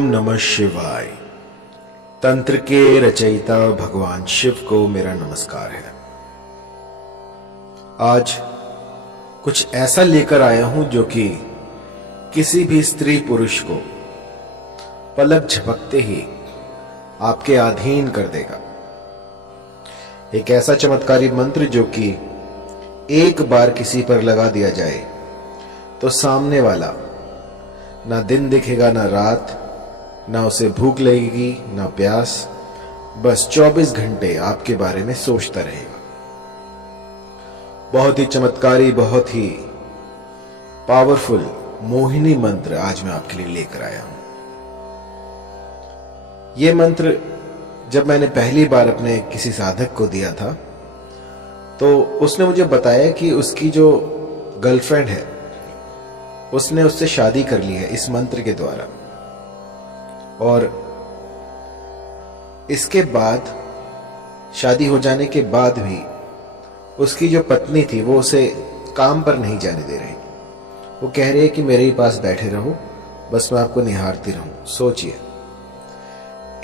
ओम नमः शिवाय। तंत्र के रचयिता भगवान शिव को मेरा नमस्कार है। आज कुछ ऐसा लेकर आया हूं जो कि किसी भी स्त्री पुरुष को पलक झपकते ही आपके अधीन कर देगा। एक ऐसा चमत्कारी मंत्र जो कि एक बार किसी पर लगा दिया जाए तो सामने वाला ना दिन दिखेगा ना रात, ना उसे भूख लगेगी ना प्यास, बस 24 घंटे आपके बारे में सोचता रहेगा। बहुत ही चमत्कारी, बहुत ही पावरफुल मोहिनी मंत्र आज मैं आपके लिए लेकर आया हूं। यह मंत्र जब मैंने पहली बार अपने किसी साधक को दिया था तो उसने मुझे बताया कि उसकी जो गर्लफ्रेंड है उसने उससे शादी कर ली है इस मंत्र के द्वारा, और इसके बाद शादी हो जाने के बाद भी उसकी जो पत्नी थी वो उसे काम पर नहीं जाने दे रही। वो कह रही है कि मेरे ही पास बैठे रहो, बस मैं आपको निहारती रहूं। सोचिए,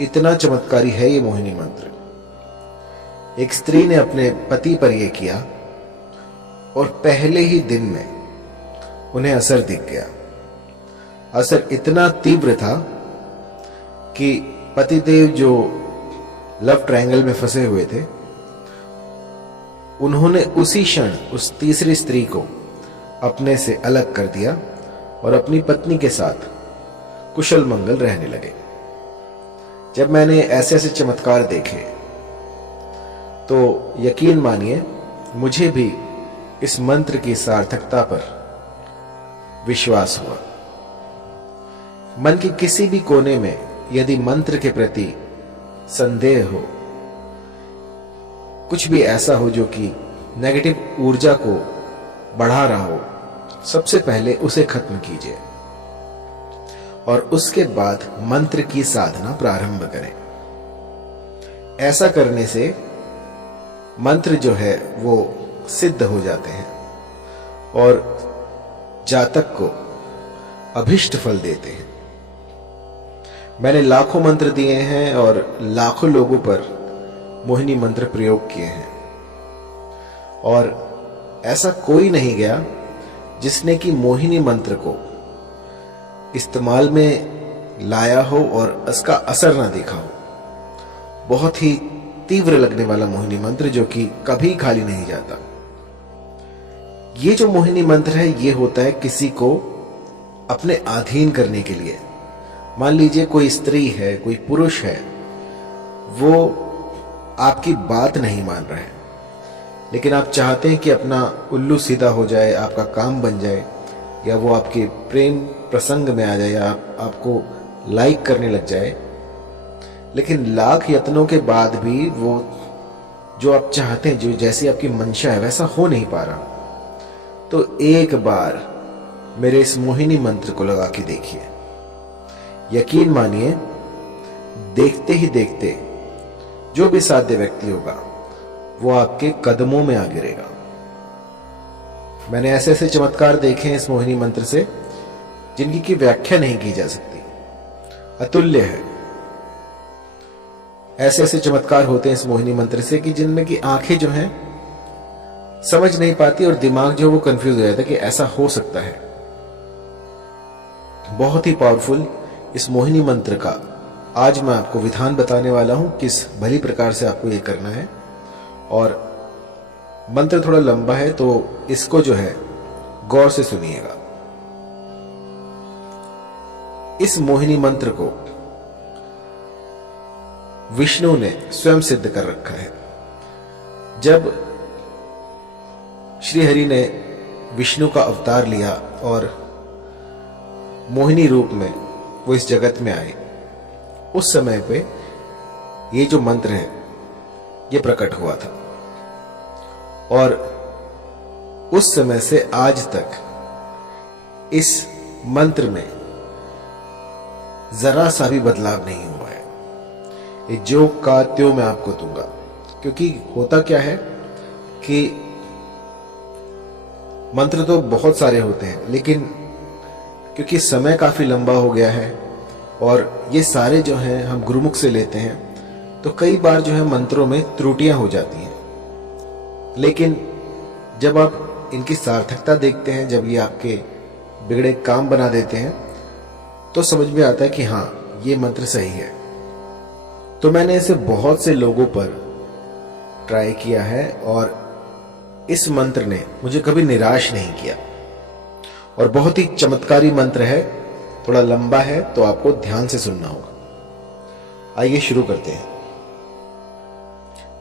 इतना चमत्कारी है ये मोहिनी मंत्र। एक स्त्री ने अपने पति पर यह किया और पहले ही दिन में उन्हें असर दिख गया। असर इतना तीव्र था कि पतिदेव जो लव ट्रायंगल में फंसे हुए थे उन्होंने उसी क्षण उस तीसरी स्त्री को अपने से अलग कर दिया और अपनी पत्नी के साथ कुशल मंगल रहने लगे। जब मैंने ऐसे ऐसे चमत्कार देखे तो यकीन मानिए मुझे भी इस मंत्र की सार्थकता पर विश्वास हुआ। मन के किसी भी कोने में यदि मंत्र के प्रति संदेह हो, कुछ भी ऐसा हो जो कि नेगेटिव ऊर्जा को बढ़ा रहा हो, सबसे पहले उसे खत्म कीजिए और उसके बाद मंत्र की साधना प्रारंभ करें। ऐसा करने से मंत्र जो है वो सिद्ध हो जाते हैं और जातक को अभिष्ट फल देते हैं। मैंने लाखों मंत्र दिए हैं और लाखों लोगों पर मोहिनी मंत्र प्रयोग किए हैं और ऐसा कोई नहीं गया जिसने कि मोहिनी मंत्र को इस्तेमाल में लाया हो और उसका असर ना देखा हो। बहुत ही तीव्र लगने वाला मोहिनी मंत्र जो कि कभी खाली नहीं जाता। ये जो मोहिनी मंत्र है ये होता है किसी को अपने अधीन करने के लिए। मान लीजिए कोई स्त्री है, कोई पुरुष है, वो आपकी बात नहीं मान रहा है लेकिन आप चाहते हैं कि अपना उल्लू सीधा हो जाए, आपका काम बन जाए, या वो आपके प्रेम प्रसंग में आ जाए या आपको लाइक करने लग जाए, लेकिन लाख यत्नों के बाद भी वो जो आप चाहते हैं, जो जैसी आपकी मंशा है वैसा हो नहीं पा रहा, तो एक बार मेरे इस मोहिनी मंत्र को लगा के देखिए। यकीन मानिए देखते ही देखते जो भी साध्य व्यक्ति होगा वो आपके कदमों में आ गिरेगा। मैंने ऐसे ऐसे चमत्कार देखे हैं इस मोहिनी मंत्र से जिनकी की व्याख्या नहीं की जा सकती, अतुल्य है। ऐसे ऐसे चमत्कार होते हैं इस मोहिनी मंत्र से कि जिनमें की आंखें जो हैं समझ नहीं पाती और दिमाग जो वो कंफ्यूज हो जाता है कि ऐसा हो सकता है। बहुत ही पावरफुल इस मोहिनी मंत्र का आज मैं आपको विधान बताने वाला हूं, किस भली प्रकार से आपको ये करना है। और मंत्र थोड़ा लंबा है तो इसको जो है गौर से सुनिएगा। इस मोहिनी मंत्र को विष्णु ने स्वयं सिद्ध कर रखा है। जब श्री हरि ने विष्णु का अवतार लिया और मोहिनी रूप में वो इस जगत में आए, उस समय पे ये जो मंत्र है ये प्रकट हुआ था और उस समय से आज तक इस मंत्र में जरा सा भी बदलाव नहीं हुआ है। ये जो का त्यों मैं आपको दूंगा, क्योंकि होता क्या है कि मंत्र तो बहुत सारे होते हैं लेकिन क्योंकि समय काफी लंबा हो गया है और ये सारे जो हैं हम गुरुमुख से लेते हैं, तो कई बार जो है मंत्रों में त्रुटियां हो जाती हैं। लेकिन जब आप इनकी सार्थकता देखते हैं, जब ये आपके बिगड़े काम बना देते हैं, तो समझ में आता है कि हाँ, ये मंत्र सही है। तो मैंने इसे बहुत से लोगों पर ट्राई किया है और इस मंत्र ने मुझे कभी निराश नहीं किया और बहुत ही चमत्कारी मंत्र है। थोड़ा लंबा है तो आपको ध्यान से सुनना होगा। आइए शुरू करते हैं।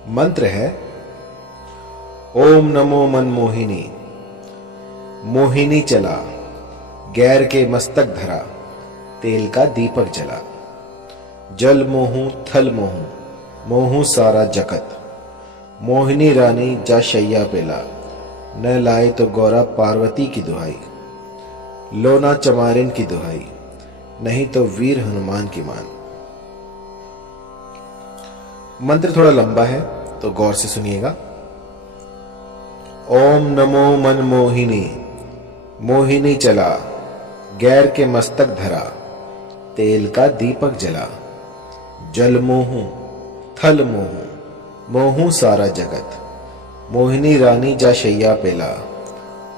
मंत्र है ओम नमो मनमोहिनी, मोहिनी चला, गैर के मस्तक धरा, तेल का दीपक जला, जल मोहू थल मोहू, मोहू सारा जगत, मोहिनी रानी जा शैया पेला, न लाए तो गौरा पार्वती की दुहाई, लोना चमारिन की दुहाई, नहीं तो वीर हनुमान की मान। मंत्र थोड़ा लंबा है तो गौर से सुनिएगा। ओम नमो मनमोहिनी, मोहिनी चला, गैर के मस्तक धरा, तेल का दीपक जला, जल मोहू थल मोहू, मोहू सारा जगत, मोहिनी रानी जा शैया पेला,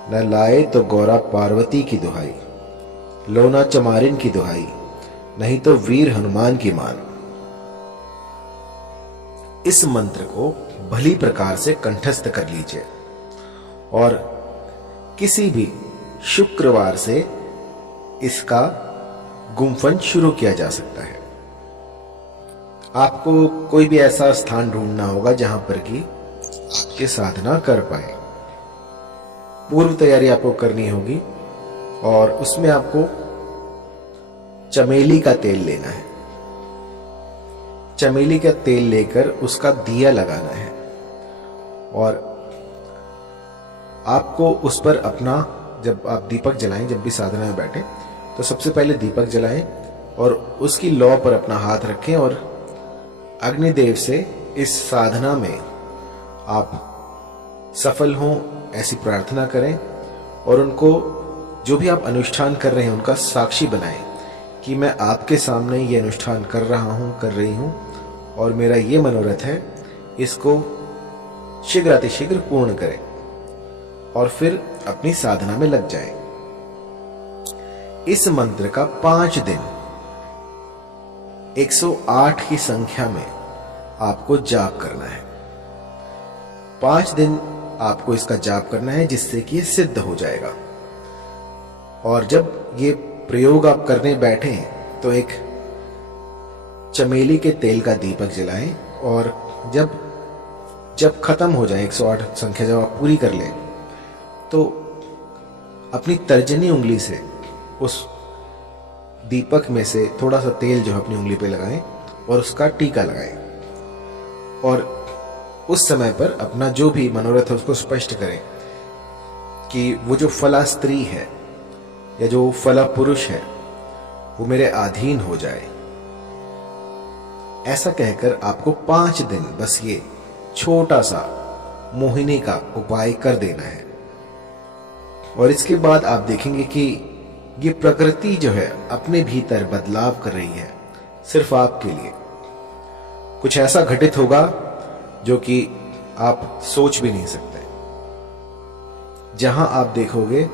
न लाए तो गौरा पार्वती की दुहाई, लोना चमारिन की दुहाई, नहीं तो वीर हनुमान की मान। इस मंत्र को भली प्रकार से कंठस्थ कर लीजिए और किसी भी शुक्रवार से इसका गुम्फन शुरू किया जा सकता है। आपको कोई भी ऐसा स्थान ढूंढना होगा जहां पर कि आपकी साधना कर पाए। पूर्व तैयारी आपको करनी होगी और उसमें आपको चमेली का तेल लेना है। चमेली का तेल लेकर उसका दिया लगाना है और आपको उस पर अपना, जब आप दीपक जलाएं, जब भी साधना में बैठे तो सबसे पहले दीपक जलाएं और उसकी लौ पर अपना हाथ रखें और अग्निदेव से इस साधना में आप सफल हों ऐसी प्रार्थना करें और उनको, जो भी आप अनुष्ठान कर रहे हैं, उनका साक्षी बनाएं कि मैं आपके सामने ये अनुष्ठान कर रहा हूं, कर रही हूं और मेरा ये मनोरथ है, इसको शीघ्र अतिशीघ्र पूर्ण करें और फिर अपनी साधना में लग जाएं। इस मंत्र का 5 दिन 108 की संख्या में आपको जाप करना है। 5 दिन आपको इसका जाप करना है जिससे कि ये सिद्ध हो जाएगा। और जब ये प्रयोग आप करने बैठे तो एक चमेली के तेल का दीपक जलाएं और जब खत्म हो जाए 108 संख्या जब आप पूरी कर लें तो अपनी तर्जनी उंगली से उस दीपक में से थोड़ा सा तेल जो अपनी उंगली पे लगाएं और उसका टीका लगाएं और उस समय पर अपना जो भी मनोरथ है उसको स्पष्ट करें कि वो जो फला स्त्री है या जो फला पुरुष है वो मेरे अधीन हो जाए। ऐसा कहकर आपको 5 दिन बस ये छोटा सा मोहिनी का उपाय कर देना है और इसके बाद आप देखेंगे कि ये प्रकृति जो है अपने भीतर बदलाव कर रही है सिर्फ आपके लिए। कुछ ऐसा घटित होगा जो कि आप सोच भी नहीं सकते। जहां आप देखोगे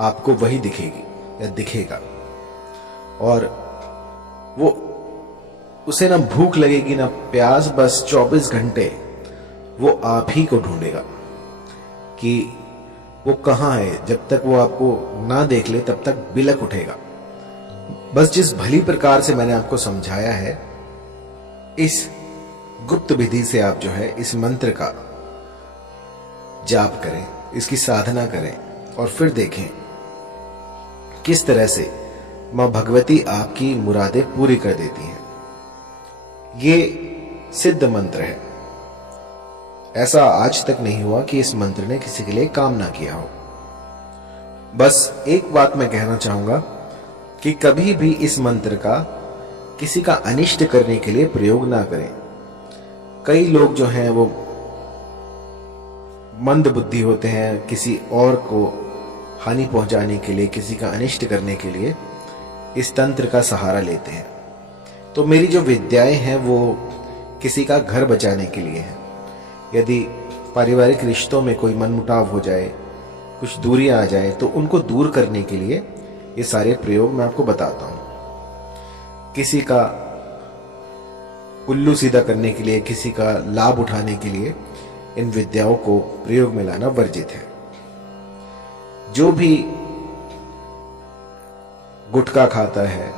आपको वही दिखेगी या दिखेगा और वो उसे ना भूख लगेगी ना प्यास, बस 24 घंटे वो आप ही को ढूंढेगा कि वो कहां है। जब तक वो आपको ना देख ले तब तक बिलक उठेगा। बस जिस भली प्रकार से मैंने आपको समझाया है, इस गुप्त विधि से आप जो है इस मंत्र का जाप करें, इसकी साधना करें और फिर देखें किस तरह से मां भगवती आपकी मुरादें पूरी कर देती हैं। ये सिद्ध मंत्र है। ऐसा आज तक नहीं हुआ कि इस मंत्र ने किसी के लिए काम ना किया हो। बस एक बात मैं कहना चाहूंगा कि कभी भी इस मंत्र का किसी का अनिष्ट करने के लिए प्रयोग ना करें। कई लोग जो हैं वो मंद बुद्धि होते हैं, किसी और को हानि पहुंचाने के लिए, किसी का अनिष्ट करने के लिए इस तंत्र का सहारा लेते हैं। तो मेरी जो विद्याएं हैं वो किसी का घर बचाने के लिए है। यदि पारिवारिक रिश्तों में कोई मनमुटाव हो जाए, कुछ दूरी आ जाए, तो उनको दूर करने के लिए ये सारे प्रयोग मैं आपको बताता हूं। किसी का उल्लू सीधा करने के लिए, किसी का लाभ उठाने के लिए इन विद्याओं को प्रयोग में लाना वर्जित है। जो भी गुटखा खाता है,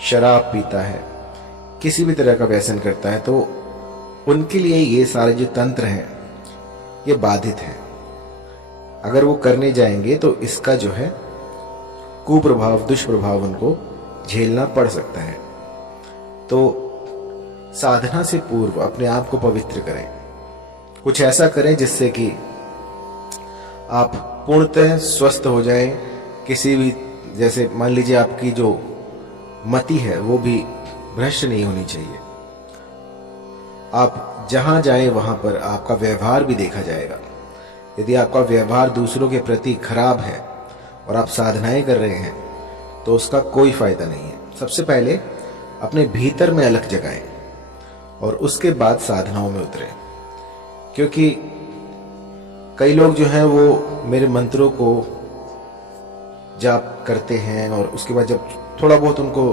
शराब पीता है, किसी भी तरह का व्यसन करता है, तो उनके लिए ये सारे जो तंत्र हैं ये बाधित है। अगर वो करने जाएंगे तो इसका जो है कुप्रभाव, दुष्प्रभाव उनको झेलना पड़ सकता है। तो साधना से पूर्व अपने आप को पवित्र करें, कुछ ऐसा करें जिससे कि आप पूर्णतः स्वस्थ हो जाएं। किसी भी, जैसे मान लीजिए आपकी जो मति है वो भी भ्रष्ट नहीं होनी चाहिए। आप जहां जाएं वहां पर आपका व्यवहार भी देखा जाएगा। यदि आपका व्यवहार दूसरों के प्रति खराब है और आप साधनाएं कर रहे हैं तो उसका कोई फायदा नहीं है। सबसे पहले अपने भीतर में अलख जगाएं और उसके बाद साधनाओं में उतरें। क्योंकि कई लोग जो हैं वो मेरे मंत्रों को जाप करते हैं और उसके बाद जब थोड़ा बहुत उनको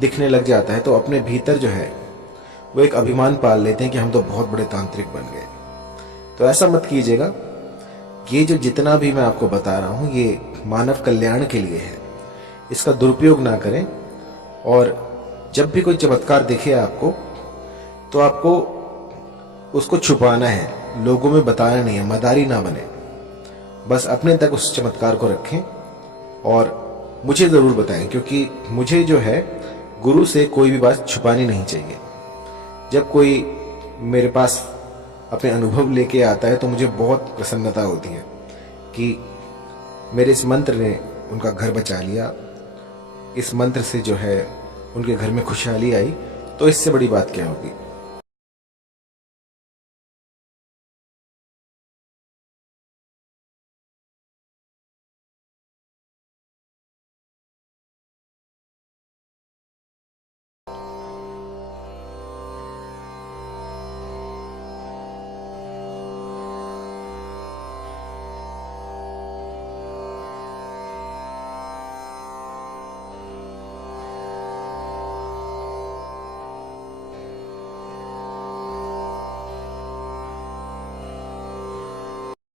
दिखने लग जाता है तो अपने भीतर जो है वो एक अभिमान पाल लेते हैं कि हम तो बहुत बड़े तांत्रिक बन गए। तो ऐसा मत कीजिएगा। ये जो जितना भी मैं आपको बता रहा हूं ये मानव कल्याण के लिए है, इसका दुरुपयोग ना करें। और जब भी कोई चमत्कार दिखे आपको तो आपको उसको छुपाना है, लोगों में बताना नहीं है, मदारी ना बने। बस अपने तक उस चमत्कार को रखें और मुझे जरूर बताएं, क्योंकि मुझे जो है गुरु से कोई भी बात छुपानी नहीं चाहिए। जब कोई मेरे पास अपने अनुभव लेके आता है तो मुझे बहुत प्रसन्नता होती है कि मेरे इस मंत्र ने उनका घर बचा लिया, इस मंत्र से जो है उनके घर में खुशहाली आई। तो इससे बड़ी बात क्या होगी।